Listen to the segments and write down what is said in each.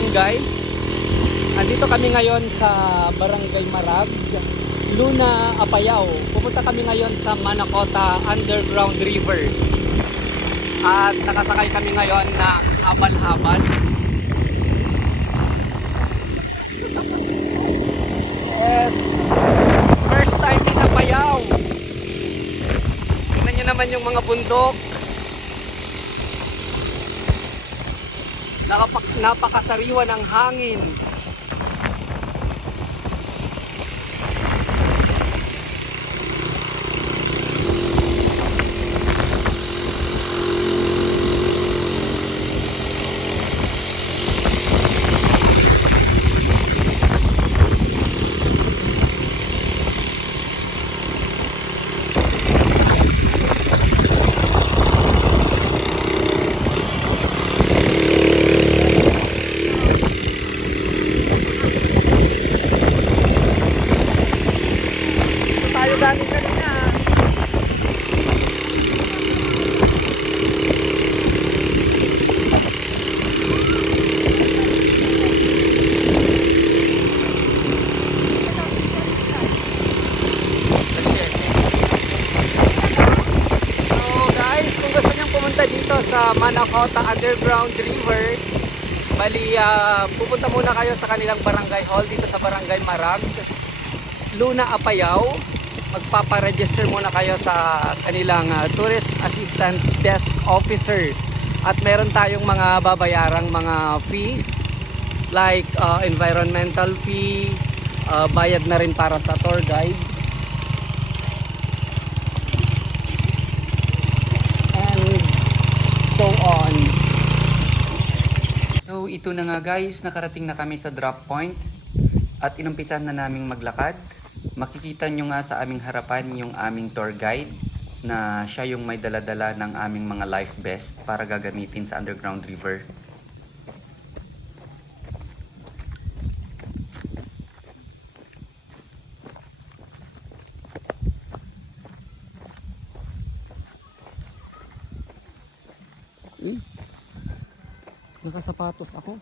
Ayan guys, andito kami ngayon sa Barangay Marag, Luna, Apayao. Pumunta kami ngayon sa Manakota Underground River. At nakasakay kami ngayon ng habal-habal. Yes, first time in Apayao. Tingnan nyo naman yung mga bundok. Napakasariwa ng hangin. Dami kanina. So guys, kung gusto niyong pumunta dito sa Manakota Underground River, bali pupunta muna kayo sa kanilang barangay hall dito sa Barangay Marag, Luna, Apayao. Magpaparegister muna kayo sa kanilang Tourist Assistance Desk Officer. At meron tayong mga babayarang mga fees like environmental fee, bayad na rin para sa tour guide. And so on. So ito na nga guys, nakarating na kami sa drop point at inumpisan na naming maglakad. Makikita nyo nga sa aming harapan yung aming tour guide na siya yung may dala-dala ng aming mga life vest para gagamitin sa underground river. Nakasapatos ako.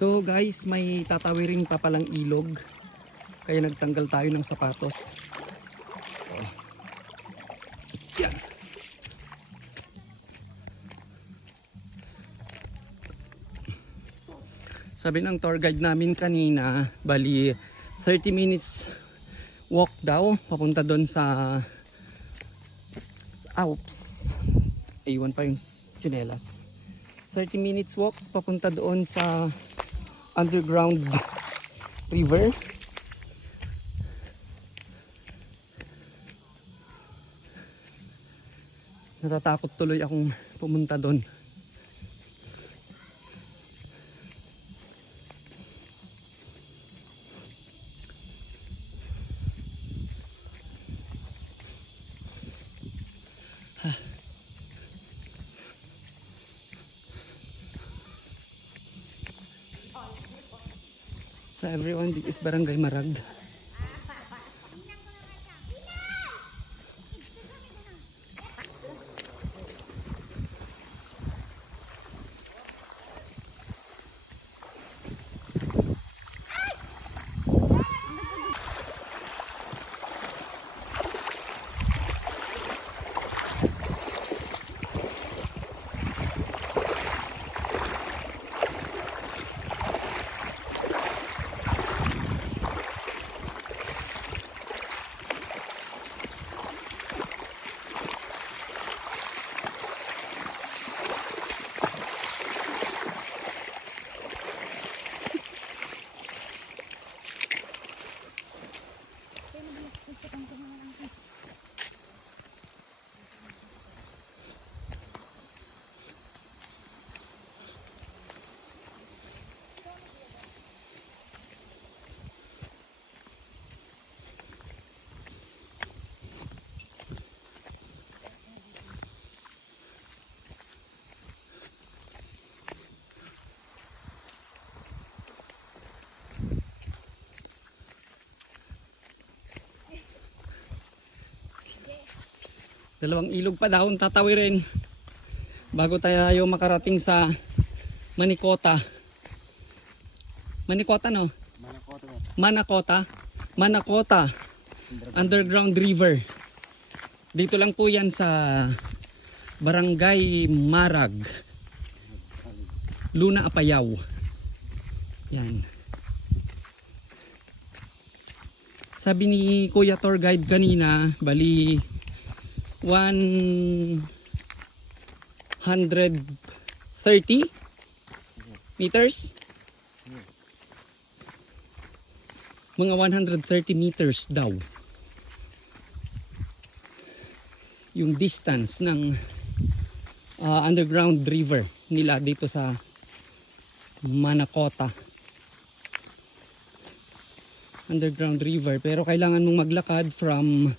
So guys, may tatawirin pa palang ilog, kaya nagtanggal tayo ng sapatos. Yan. Sabi ng tour guide namin kanina, bali 30 minutes walk daw papunta doon sa Alps. Aywan pa yung tsinelas. 30 minutes walk papunta doon sa underground river. Natatakot tuloy akong pumunta doon. So everyone, this is Barangay Marag. Dalawang ilog pa daw ang tatawirin bago tayo makarating sa Manicota. Manicota no? Manakota. Manakota Underground River. Dito lang po yan sa Barangay Marag, Luna, Apayao. Yan. Sabi ni Kuya Tour Guide kanina, bali 130 meters. Mga 130 meters daw yung distance ng underground river nila dito sa Manakota underground river. Pero kailangan mong maglakad from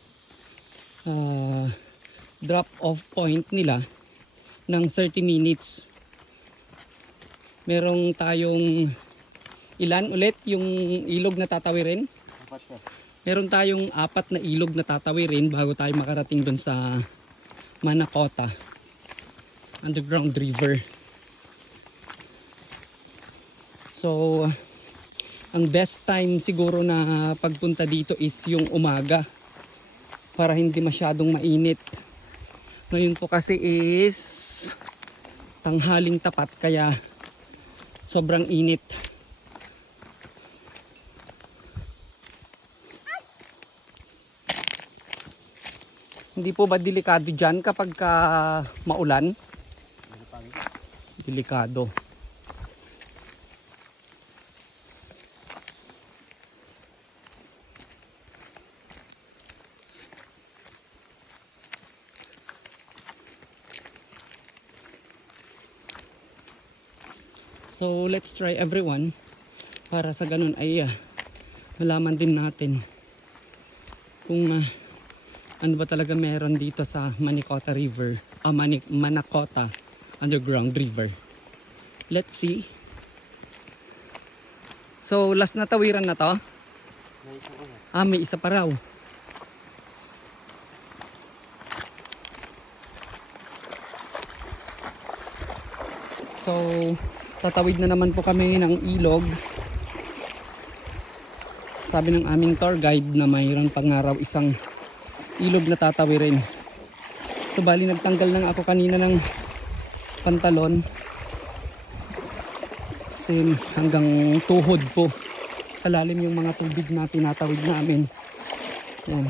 drop off point nila ng 30 minutes. Merong tayong ilan ulit yung ilog na tatawirin? Meron tayong 4 na ilog na tatawirin bago tayo makarating dun sa Manakota Underground River. So ang best time siguro na pagpunta dito is yung umaga para hindi masyadong mainit. Ngayon po kasi is tanghaling tapat kaya sobrang init. Hindi po ba delikado dyan kapag maulan? Delikado. So let's try everyone para sa ganun ay malaman din natin kung ano ba talaga meron dito sa Manicota River, Manakota Underground River. Let's see. So last na tawiran na to? May isa pa raw. So tatawid na naman po kami ng ilog. Sabi ng aming tour guide na mayroon pang araw isang ilog na tatawirin. So bali nagtanggal lang ako kanina ng pantalon kasi hanggang tuhod po kalalim yung mga tubig na tinatawid namin. Yan.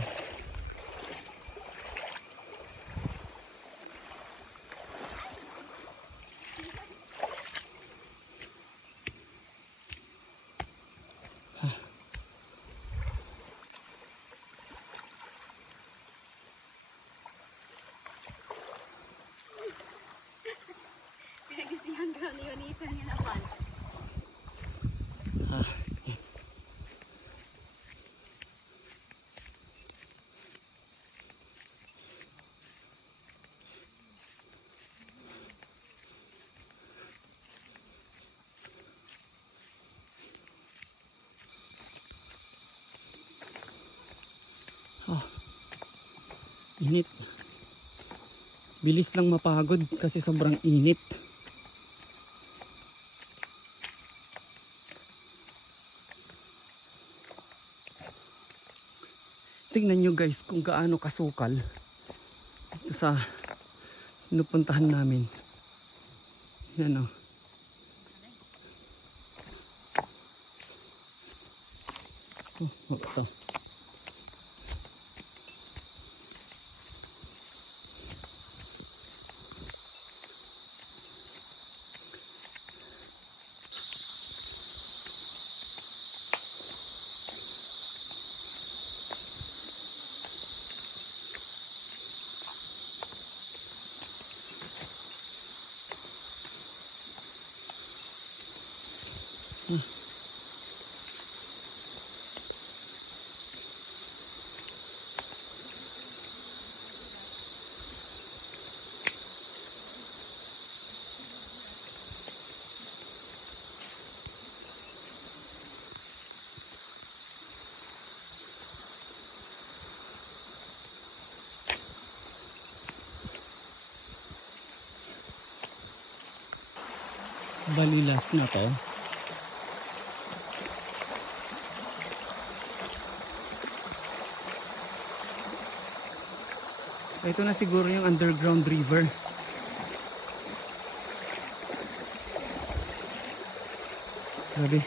Init. Bilis lang mapagod kasi sobrang init. Tingnan nyo guys kung gaano kasukal dito sa pinupuntahan namin. Yan o. Ito. Balilas na to. Ito na siguro yung underground river. Grabe.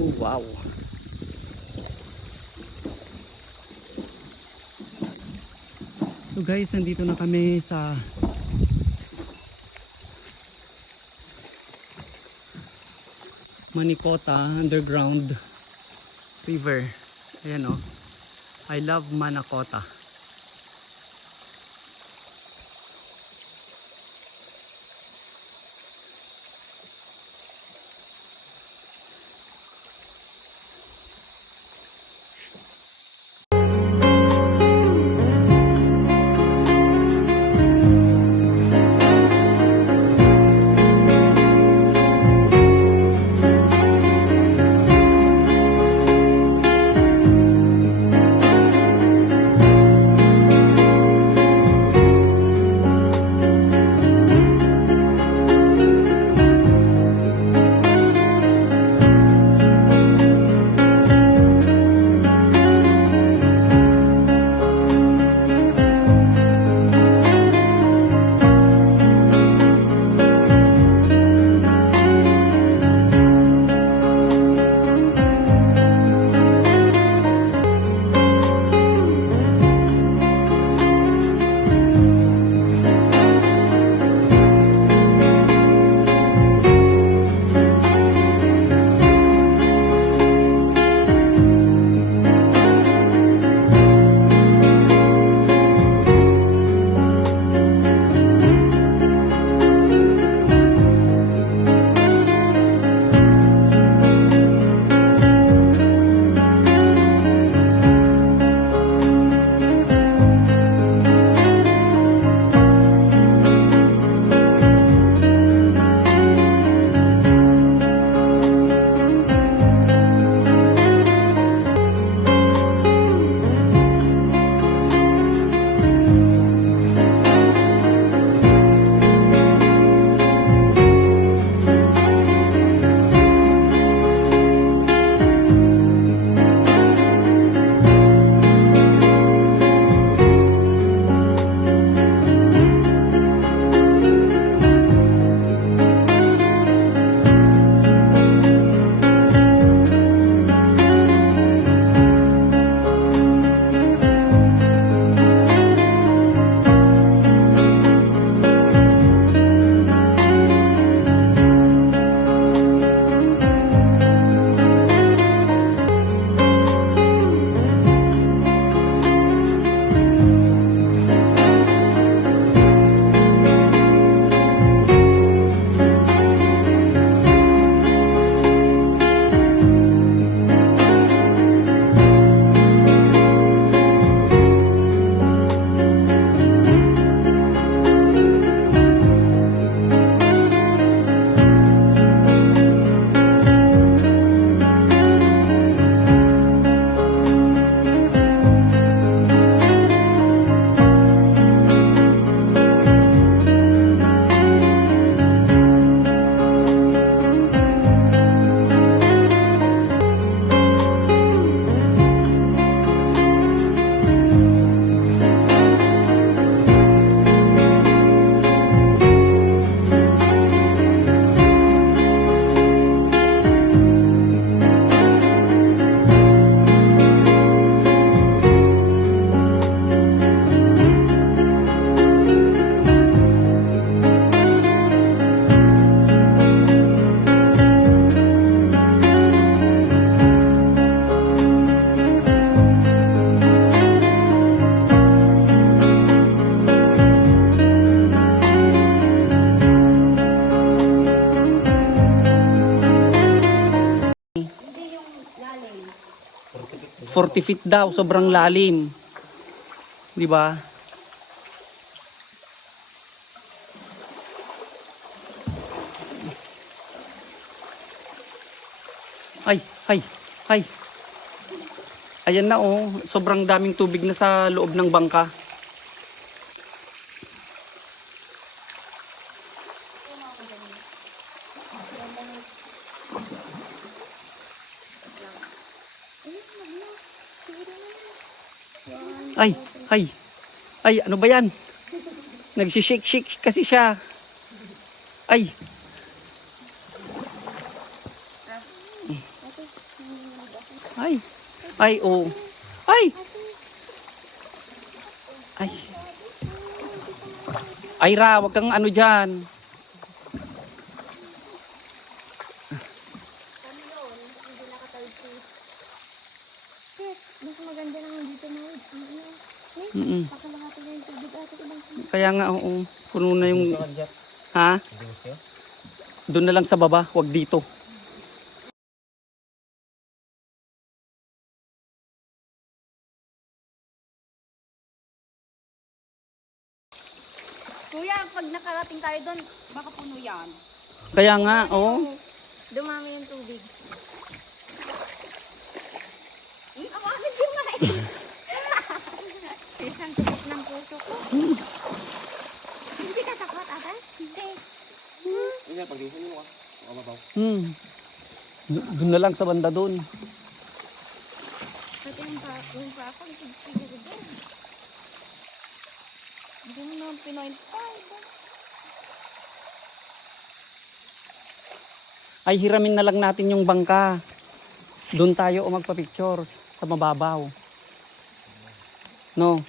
Oh, wow. So guys, nandito na kami sa Manicota Underground River. Ayan o. I love Manacota. 40 feet daw, sobrang lalim. Di ba? Ay, ay, ay. Ayan na oh, sobrang daming tubig na sa loob ng bangka. Ay, ay, ay, ano ba yan? Nagsishake-shake kasi siya. Ay. Ay, ay, oh. Ay. Ay. Ay, Ra, wag kang ano dyan. Mas maganda naman dito na. Mm-mm. Pakalahati na yung tubig ate ko lang. Kaya nga, oo. Puno na yung... Ha? Doon na lang sa baba, wag dito. Kuya, pag nakarating tayo doon, baka puno yan. Kaya nga, oo. Dumami yung tubig. Ako agad yung nga eh. Isang tubig ng puso ko. Hindi ka takot, ate? Hindi. Kaya pag-iusin mo ka. Makababaw. Doon na lang sa banda doon. Pati yung pa ako, sige doon. Hindi mo naman pinoint pa. Ay, hiramin na lang natin yung bangka. Doon tayo o magpa-picture sa mababaw. No?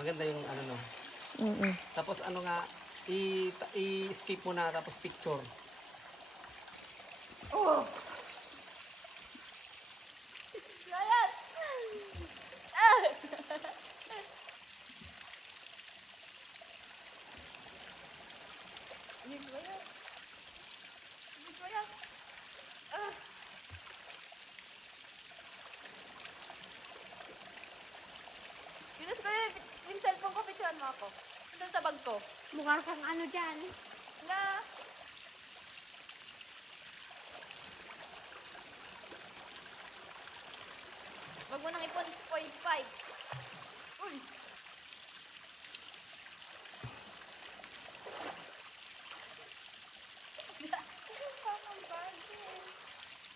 Maganda yung ano no. Tapos ano nga, i-skip mo na tapos picture. Oh! Ayan! Hindi ko yan. Hindi ko yan. Pinas ko yung cellphone ko, picturean mo ako. Doon sa bag ko. Mukha kang ano dyan. Na. Wag mo nang ipon 0.5. Uy.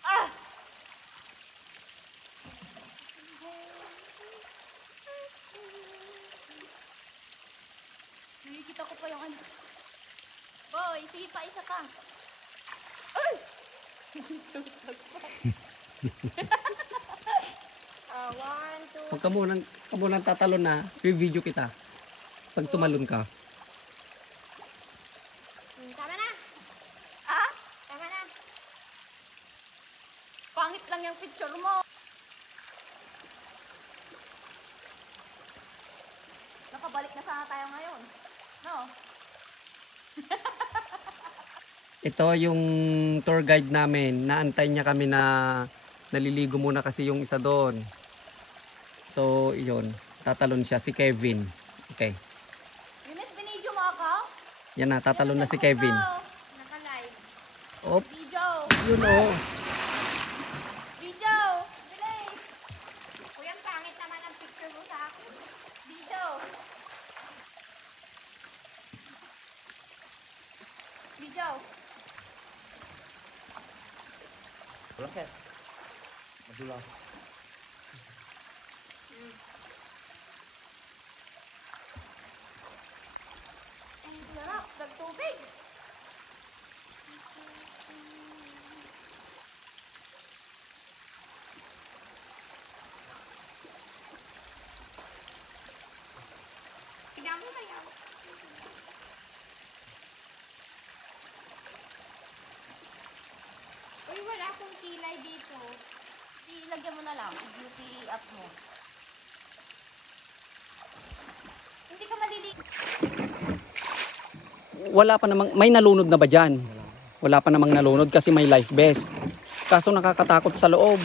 Ah! Nakikita ko pa yung ano. Boy, sige pa, isa pa. Ay! One, two. Pag ka munang tatalon na, i-video kita. Pag tumalon ka. Tama na. Ah? Tama na. Pangit lang yung picture mo. Nakabalik na sana tayo ngayon. No? Ito yung tour guide namin. Naantay niya kami na naliligo muna kasi yung isa doon. So, yun. Tatalon siya. Si Kevin. Okay. Yunis, binidyo mo ako? Yan na. Tatalon na si Kevin. Naka-live. Oops. Video. Yun oh. Video. Bilis. Kuya, pangit naman ang picture mo sa akin. sir. Madula. Ang sarap, nagtubig. Tignan mo kaya. Uy, wala akong kilay dito. Ilagyan mo na lang, beauty up mo. Hindi ka maliligo. Wala pa namang, may nalunod na ba dyan? Wala pa namang nalunod kasi may life vest. Kaso nakakatakot sa loob.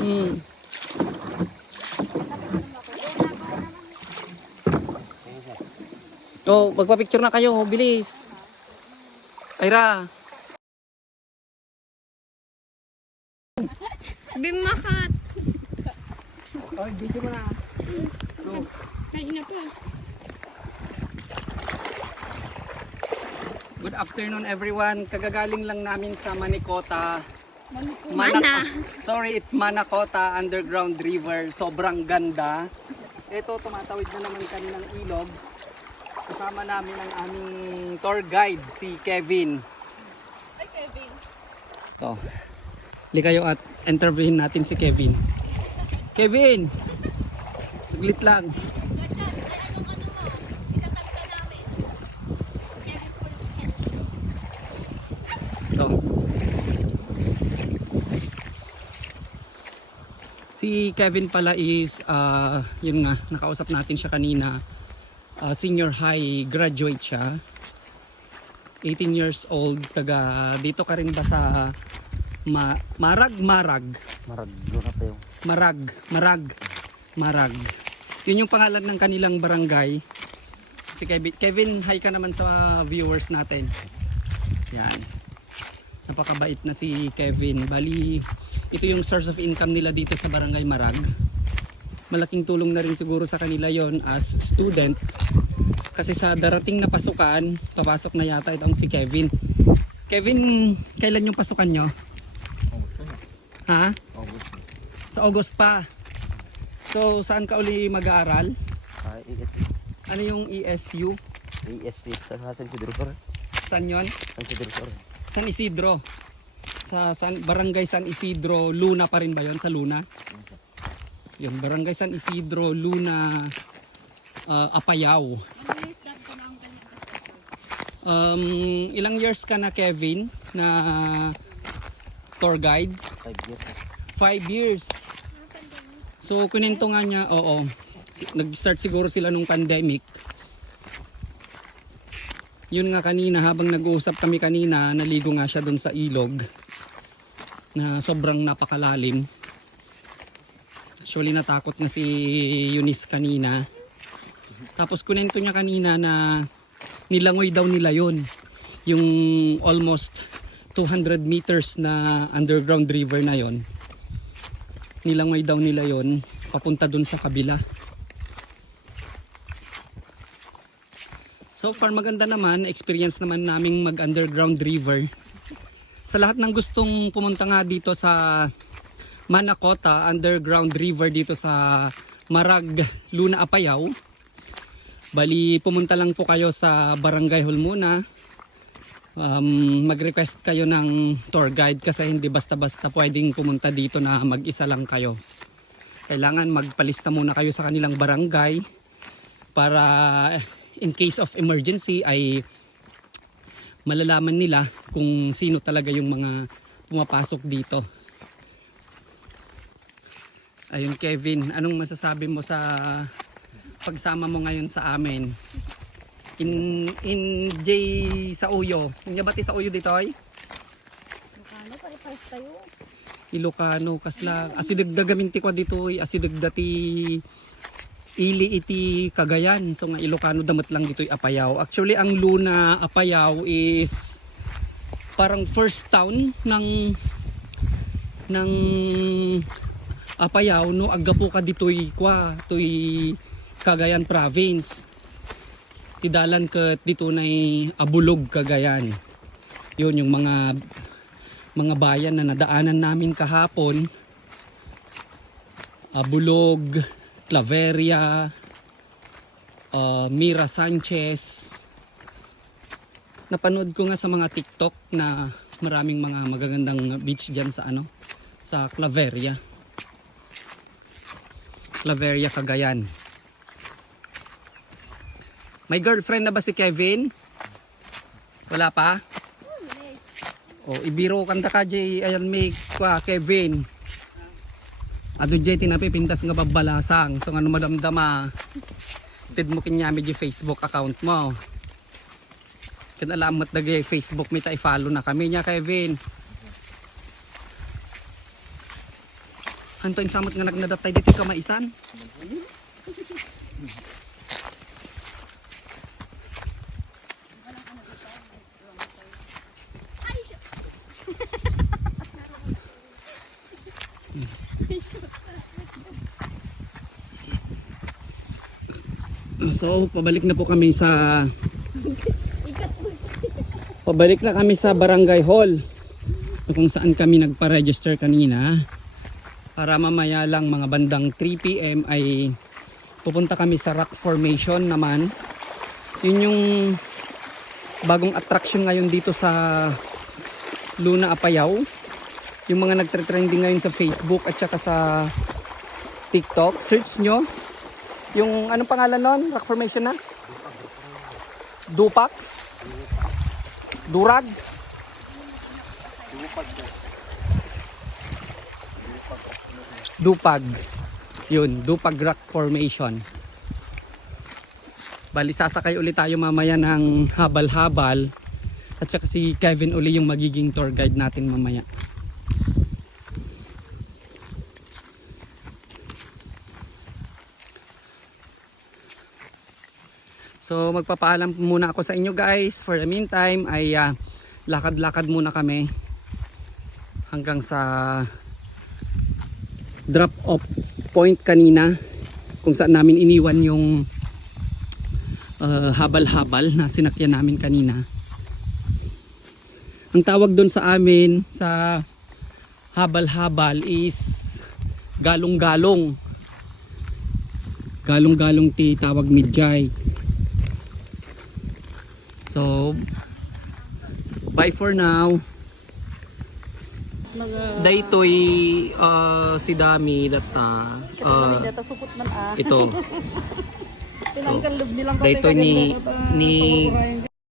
Hmm. Oh, magpa-picture na kayo, bilis. Ira. Bimakat! Oh, video mo na. Kanina po. Good afternoon everyone. Kagagaling lang namin sa Manicota. Sorry, it's Manakota Underground River. Sobrang ganda. Ito, tumatawid na naman kaninang ilog. Kasama namin ang aming tour guide, si Kevin. Ay, Kevin. Ito. Hali kayo at interviewin natin si Kevin. Kevin! Saglit lang. Ito. Si Kevin pala is, yun nga, nakausap natin siya kanina. Senior high graduate siya. 18 years old. Taga, dito ka rin ba sa Marag? Marag. Doon na tayo. Marag. Yun yung pangalan ng kanilang barangay. Si Kevin. Kevin, hi ka naman sa viewers natin. Yan. Napakabait na si Kevin. Bali, ito yung source of income nila dito sa barangay Marag. Malaking tulong na rin siguro sa kanila yon as student. Kasi sa darating na pasukan, papasok na yata itong si Kevin. Kevin, kailan yung pasukan nyo? Ha? August. Sa August pa. So, saan ka uli mag-aaral? ESC. Ano yung ESU? ESC. San Isidro, sir. Saan yun? San Isidro, sir. San Isidro. Sa Barangay San Isidro, Luna pa rin ba yun? Sa Luna? Yun, Barangay San Isidro, Luna, Apayao. Ilang years ka na, Kevin, na tour guide? 5 years, sir. 5 years. So, kunento nga niya, oo, nag-start siguro sila nung pandemic. Yun nga kanina, habang nag-uusap kami kanina, naligo nga siya dun sa ilog na sobrang napakalalim. Actually, natakot na si Eunice kanina. Tapos kunento niya kanina na nilangoy daw nila yun. Yung almost 200 meters na underground river na yon. Nilangoy daw nila yon papunta dun sa kabila. So far maganda naman, experience naman naming mag underground river. Sa lahat ng gustong pumunta nga dito sa Manakota Underground River dito sa Marag, Luna, Apayao, bali pumunta lang po kayo sa Barangay Hall muna. Mag-request kayo ng tour guide kasi hindi basta-basta pwedeng pumunta dito na mag-isa lang kayo. Kailangan magpalista muna kayo sa kanilang barangay para in case of emergency ay malalaman nila kung sino talaga yung mga pumapasok dito. Ayun, Kevin, anong masasabi mo sa pagsama mo ngayon sa amin? In J sa Uyo. Yung bati sa Uyo dito ay? Ano, pare-pares tayo. Ilocano kasla asidagdagaminti ko dito ay asidagdati ili iti Cagayan. So nga Ilocano damat lang dito ay Apayao. Actually ang Luna, Apayao is parang first town ng Apayao no aggapo ka ditoy kwa toy Cagayan province. Tidalan ket dito na Abulog, Cagayan. Yun yung mga bayan na nadaanan namin kahapon. Abulog, Claveria, Mira Sanchez. Napanood ko nga sa mga TikTok na maraming mga magagandang beach diyan sa sa Claveria. Claveria, Cagayan. May girlfriend na ba si Kevin? Wala pa? O ibiro kanta ka jay ayan may kwa Kevin. Ado jay tinapipintas nga babalasang so ano madamdama. Tid mo kinyami jay Facebook account mo. Kinalamat dagay Facebook may ta-follow na kami niya Kevin. Anton samot nga nagnadatay dito ka maisan. So, pabalik na kami sa Barangay Hall kung saan kami nagpa-register kanina para mamaya lang mga bandang 3 PM ay pupunta kami sa rock formation naman. Yun yung bagong attraction ngayon dito sa Luna, Apayao. Yung mga nagtre-trending ngayon sa Facebook at saka sa TikTok. Search nyo yung anong pangalan nun? Rock formation na? Dupax? Durag? Dupag. Yun, Dupag Rock Formation. Bali sasakay ulit tayo mamaya ng habal-habal. At saka si Kevin uli yung magiging tour guide natin mamaya. So magpapaalam muna ako sa inyo guys. For the meantime ay lakad-lakad muna kami hanggang sa drop off point kanina kung saan namin iniwan yung habal-habal na sinakyan namin kanina. Ang tawag doon sa amin sa habal-habal is galong-galong. Galong-galong ti tawag midjay. So, bye for now. Daytoy si Dami data. Supot man Ito. Tinanggal loob nilang Daytoy ni